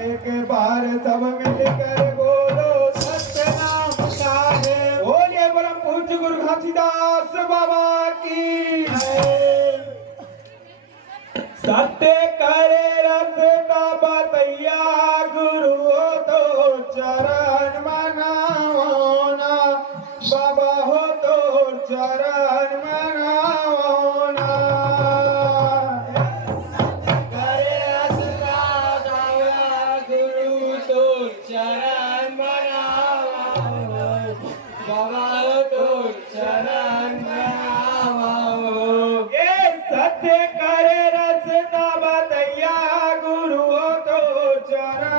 एक बार सब मिलकर बोलो सत्य नाम साहेब। बोलिए परम पूज्य गुरु घासीदास बाबा की सत्य करे रसता बतैया गुरु हो तो चरण मनाओ ना बाबा हो तो चरण मनाओ ना। करे रसता गुरु तो चरण मनाओ बाबा हो तो चरण मनाओ। ये सत्य करे रसता बतैया गुरु हो तो चरण